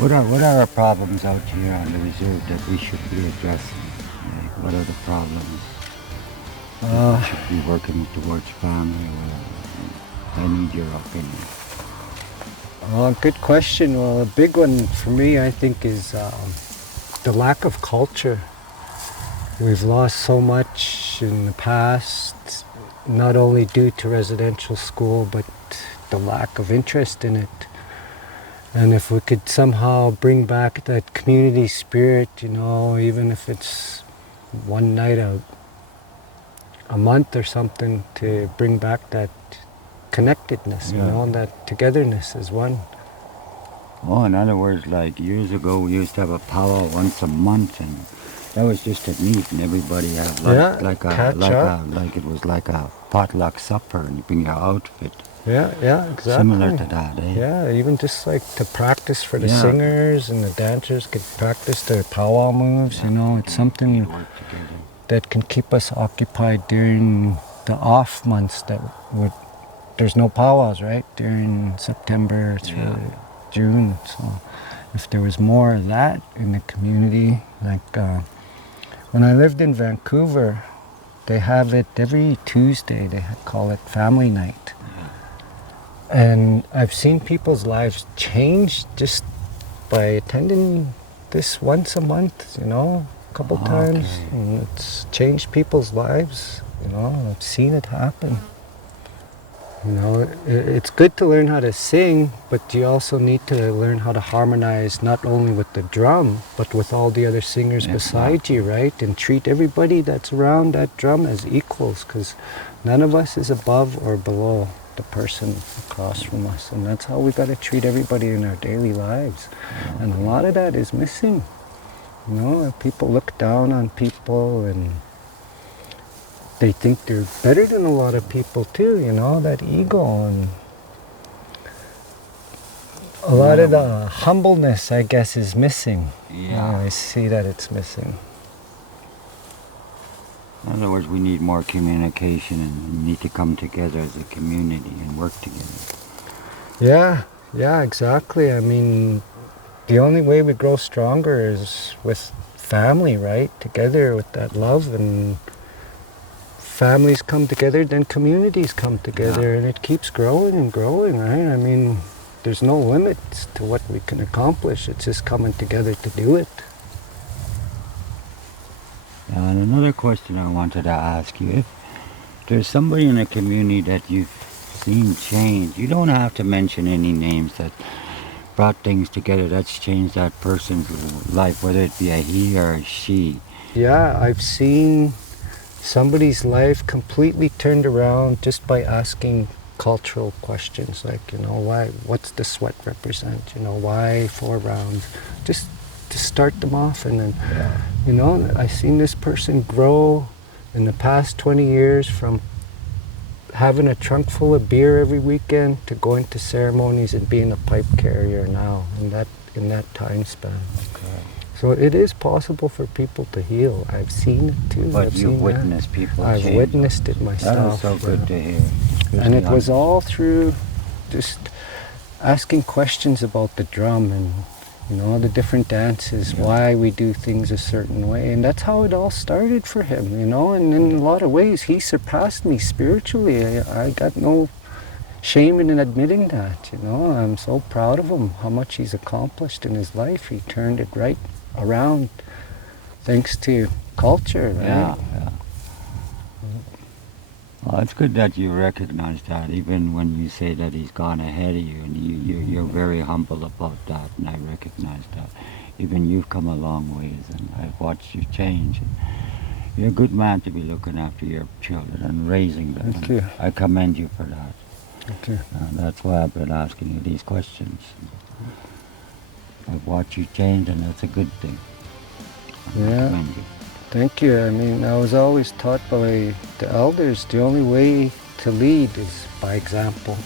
What are our problems out here on the reserve that we should be addressing? Like, what are the problems that we should be working towards family? I need your opinion. Good question. Well, a big one for me, I think, is the lack of culture. We've lost so much in the past, not only due to residential school, but the lack of interest in it. And if we could somehow bring back that community spirit, even if it's one night a month or something, to bring back that connectedness, that togetherness as one. Oh, in other words, like years ago, we used to have a powwow once a month, and that was just a meet, and everybody had like it was like a potluck supper, and you bring your outfit. Yeah, exactly. Similar to that, eh? Yeah, even just like to practice for the singers and the dancers could practice their powwow moves. It's something that can keep us occupied during the off months there's no powwows, right? During September through June. So if there was more of that in the community, like when I lived in Vancouver, they have it every Tuesday. They call it Family Night. And I've seen people's lives change just by attending this once a month, a couple times. And it's changed people's lives, I've seen it happen. It's good to learn how to sing, but you also need to learn how to harmonize not only with the drum, but with all the other singers beside you, right? And treat everybody that's around that drum as equals, because none of us is above or below the person across from us. And that's how we got to treat everybody in our daily lives. And a lot of that is missing. People look down on people, and they think they're better than a lot of people too, that ego, and a lot of the humbleness, I guess, is missing. I see that it's missing. In other words, we need more communication, and we need to come together as a community and work together. Yeah, exactly. I mean, the only way we grow stronger is with family, right? Together with that love, and families come together, then communities come together, and it keeps growing and growing, right? I mean, there's no limits to what we can accomplish. It's just coming together to do it. And another question I wanted to ask you, if there's somebody in a community that you've seen change, you don't have to mention any names, that brought things together, that's changed that person's life, whether it be a he or a she. Yeah, I've seen somebody's life completely turned around just by asking cultural questions, like, what's the sweat represent? Why 4 rounds? Just to start them off, and then, I've seen this person grow in the past 20 years from having a trunk full of beer every weekend to going to ceremonies and being a pipe carrier now in that time span. Okay. So it is possible for people to heal. I've seen it too. But you've witnessed people change. I've witnessed it myself. That was so good to hear. And it was all through just asking questions about the drum and the different dances, why we do things a certain way. And that's how it all started for him, and in a lot of ways he surpassed me spiritually. I got no shame in admitting that, I'm so proud of him, how much he's accomplished in his life. He turned it right around thanks to culture, right? Yeah. Well, it's good that you recognize that, even when you say that he's gone ahead of you, and you're very humble about that, and I recognize that. Even you've come a long ways, and I've watched you change. And you're a good man to be looking after your children and raising them. Thank you. I commend you for that. Thank you. That's why I've been asking you these questions. I've watched you change, and that's a good thing. I commend you. Thank you. I mean, I was always taught by the elders, the only way to lead is by example.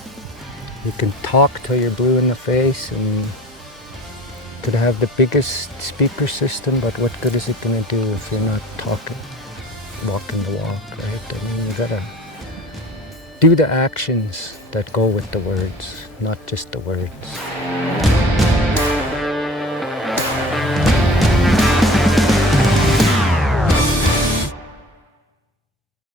You can talk till you're blue in the face, and could have the biggest speaker system, but what good is it going to do if you're not talking, walking the walk, right? I mean, you gotta do the actions that go with the words, not just the words.